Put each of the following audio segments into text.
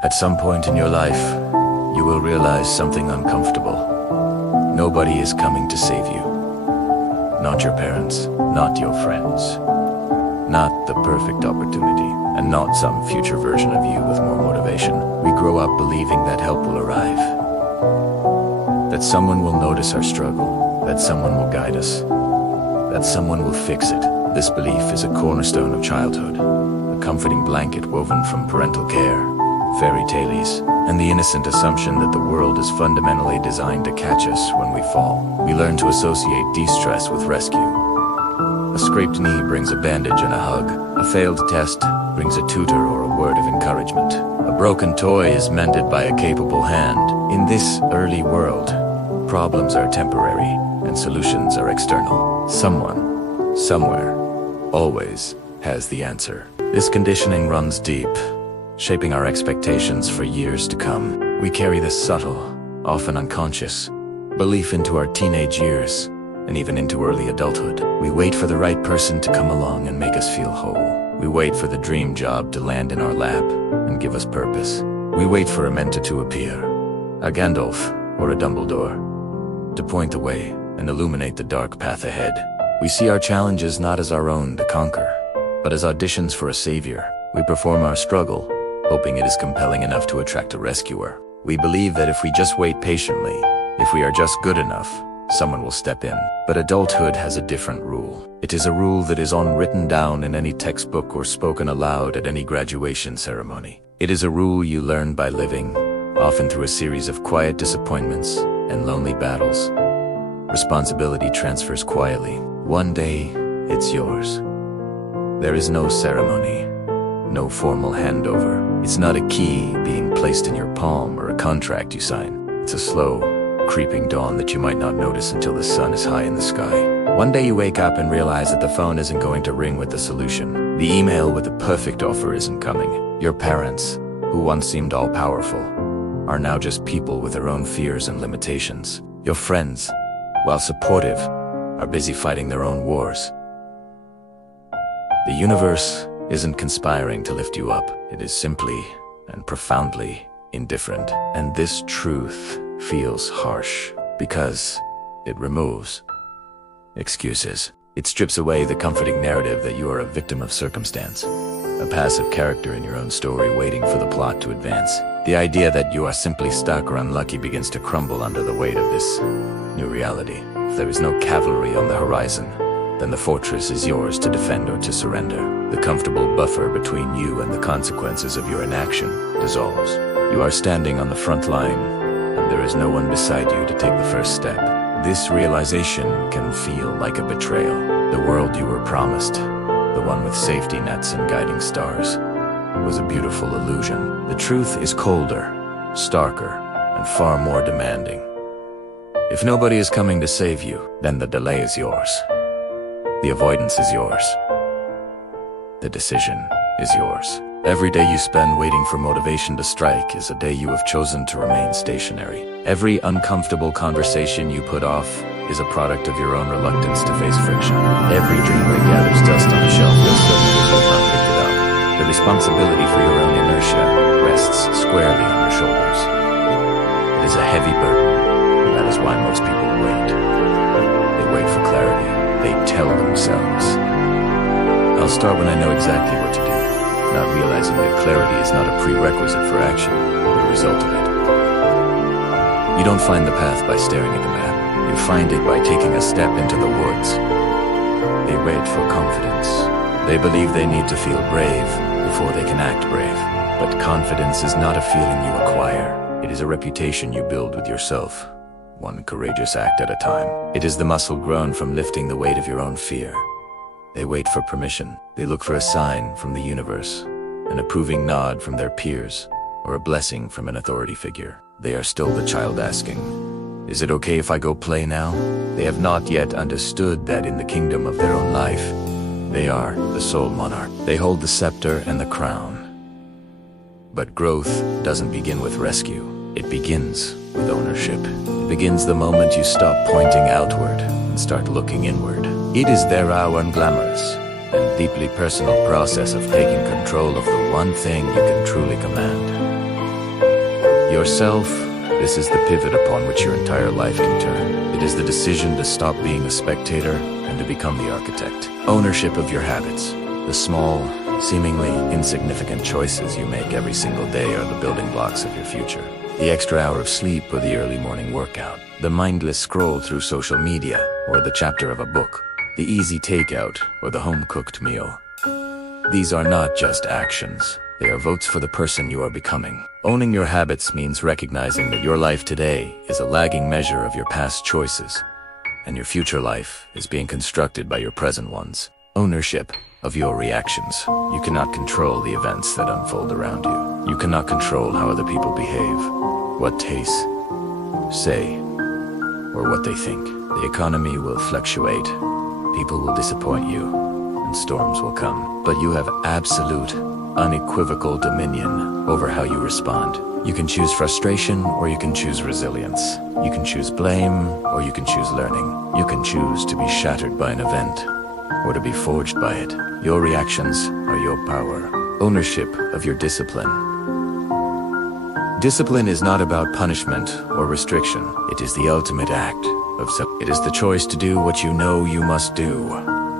At some point in your life, you will realize something uncomfortable. Nobody is coming to save you. Not your parents, not your friends, not the perfect opportunity, and not some future version of you with more motivation. We grow up believing that help will arrive, that someone will notice our struggle, that someone will guide us, that someone will fix it. This belief is a cornerstone of childhood, a comforting blanket woven from parental care, fairy tales, and the innocent assumption that the world is fundamentally designed to catch us when we fall. We learn to associate de-stress with rescue. A scraped knee brings a bandage and a hug. A failed test brings a tutor or a word of encouragement. A broken toy is mended by a capable hand. In this early world, problems are temporary and solutions are external. Someone, somewhere, always has the answer. This conditioning runs deep, shaping our expectations for years to come. We carry this subtle, often unconscious, belief into our teenage years, and even into early adulthood. We wait for the right person to come along and make us feel whole. We wait for the dream job to land in our lap and give us purpose. We wait for a mentor to appear, a Gandalf or a Dumbledore, to point the way and illuminate the dark path ahead. We see our challenges not as our own to conquer, but as auditions for a savior. We perform our struggle, hoping it is compelling enough to attract a rescuer. We believe that if we just wait patiently, if we are just good enough, someone will step in. But adulthood has a different rule. It is a rule that is unwritten down in any textbook or spoken aloud at any graduation ceremony. It is a rule you learn by living, often through a series of quiet disappointments and lonely battles. Responsibility transfers quietly. One day, it's yours. There is no ceremony, no formal handover. It's not a key being placed in your palm or a contract you sign. It's a slow, creeping dawn that you might not notice until the sun is high in the sky. One day you wake up and realize that the phone isn't going to ring with the solution. The email with the perfect offer isn't coming. Your parents, who once seemed all-powerful, are now just people with their own fears and limitations. Your friends, while supportive, are busy fighting their own wars. The universe isn't conspiring to lift you up. It is simply and profoundly indifferent. And this truth feels harsh because it removes excuses. It strips away the comforting narrative that you are a victim of circumstance, a passive character in your own story waiting for the plot to advance. The idea that you are simply stuck or unlucky begins to crumble under the weight of this new reality. If there is no cavalry on the horizon, then the fortress is yours to defend or to surrender. The comfortable buffer between you and the consequences of your inaction dissolves. You are standing on the front line, and there is no one beside you to take the first step. This realization can feel like a betrayal. The world you were promised, the one with safety nets and guiding stars, was a beautiful illusion. The truth is colder, starker, and far more demanding. If nobody is coming to save you, then the delay is yours. The avoidance is yours. The decision is yours. Every day you spend waiting for motivation to strike is a day you have chosen to remain stationary. Every uncomfortable conversation you put off is a product of your own reluctance to face friction. Every dream that gathers dust on a shelf will still because you have not picked it up. The responsibility for your own inertia rests squarely on your shoulders. It is a heavy burden, and that is why most people wait. They wait for clarity. They tell themselves, I'll start when I know exactly what to do, not realizing that clarity is not a prerequisite for action, but a result of it. You don't find the path by staring at a map. You find it by taking a step into the woods. They wait for confidence. They believe they need to feel brave before they can act brave. But confidence is not a feeling you acquire. It is a reputation you build with yourself, one courageous act at a time. It is the muscle grown from lifting the weight of your own fear. They wait for permission. They look for a sign from the universe, an approving nod from their peers, or a blessing from an authority figure. They are still the child asking, is it okay if I go play now? They have not yet understood that in the kingdom of their own life, they are the sole monarch. They hold the scepter and the crown. But growth doesn't begin with rescue. It begins with ownership. It begins the moment you stop pointing outward and start looking inward. It is their unglamorous and deeply personal process of taking control of the one thing you can truly command. yourself, this is the pivot upon which your entire life can turn. It is the decision to stop being a spectator and to become the architect. Ownership of your habits. The small, seemingly insignificant choices you make every single day are the building blocks of your future. The extra hour of sleep or the early morning workout. The mindless scroll through social media or the chapter of a book. The easy takeout or the home-cooked meal. These are not just actions. They are votes for the person you are becoming. Owning your habits means recognizing that your life today is a lagging measure of your past choices, and your future life is being constructed by your present ones. Ownership of your reactions. You cannot control the events that unfold around you. You cannot control how other people behave, what taste, say, or what they think. The economy will fluctuate, people will disappoint you, and storms will come. But you have absolute, unequivocal dominion over how you respond. You can choose frustration or you can choose resilience. You can choose blame or you can choose learning. You can choose to be shattered by an event or to be forged by it. Your reactions are your power. Ownership of your discipline. Discipline is not about punishment or restriction. It is the ultimate act of self. It is the choice to do what you know you must do,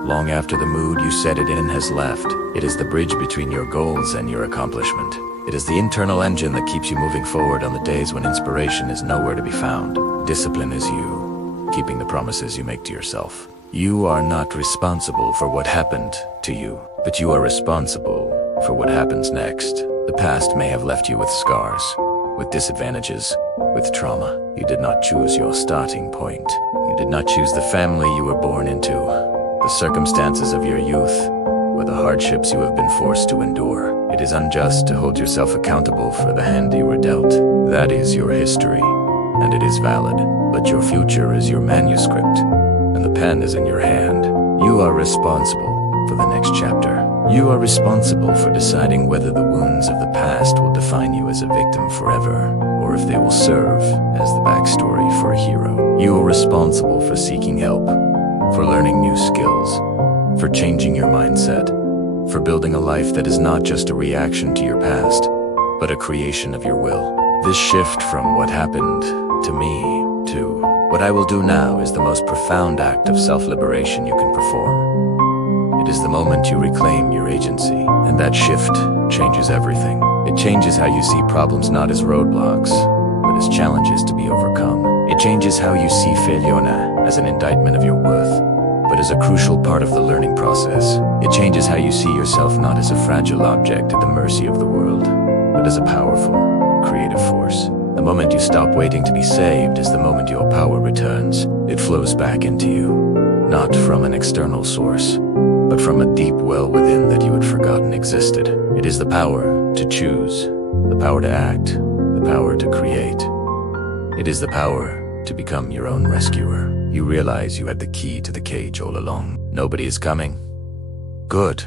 long after the mood you set it in has left. It is the bridge between your goals and your accomplishment. It is the internal engine that keeps you moving forward on the days when inspiration is nowhere to be found. Discipline is you, keeping the promises you make to yourself. You are not responsible for what happened to you, but you are responsible for what happens next. The past may have left you with scars, with disadvantages, with trauma. You did not choose your starting point. You did not choose the family you were born into, the circumstances of your youth, or the hardships you have been forced to endure. It is unjust to hold yourself accountable for the hand you were dealt. That is your history, and it is valid. But your future is your manuscript, and the pen is in your hand. You are responsible for the next chapter. You are responsible for deciding whether the wounds of the past will define you as a victim forever, or if they will serve as the backstory for a hero. You are responsible for seeking help, for learning new skills, for changing your mindset, for building a life that is not just a reaction to your past, but a creation of your will. This shift from what happened to me to what I will do now is the most profound act of self-liberation you can perform. It is the moment you reclaim your agency, and that shift changes everything. It changes how you see problems not as roadblocks, but as challenges to be overcome. It changes how you see failure as an indictment of your worth, but as a crucial part of the learning process. It changes how you see yourself not as a fragile object at the mercy of the world, but as a powerful, creative force. The moment you stop waiting to be saved is the moment your power returns. It flows back into you, not from an external source, but from a deep well within that you had forgotten existed. It is the power to choose, the power to act, the power to create. It is the power to become your own rescuer. You realize you had the key to the cage all along. Nobody is coming. Good.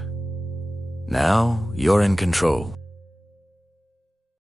Now you're in control.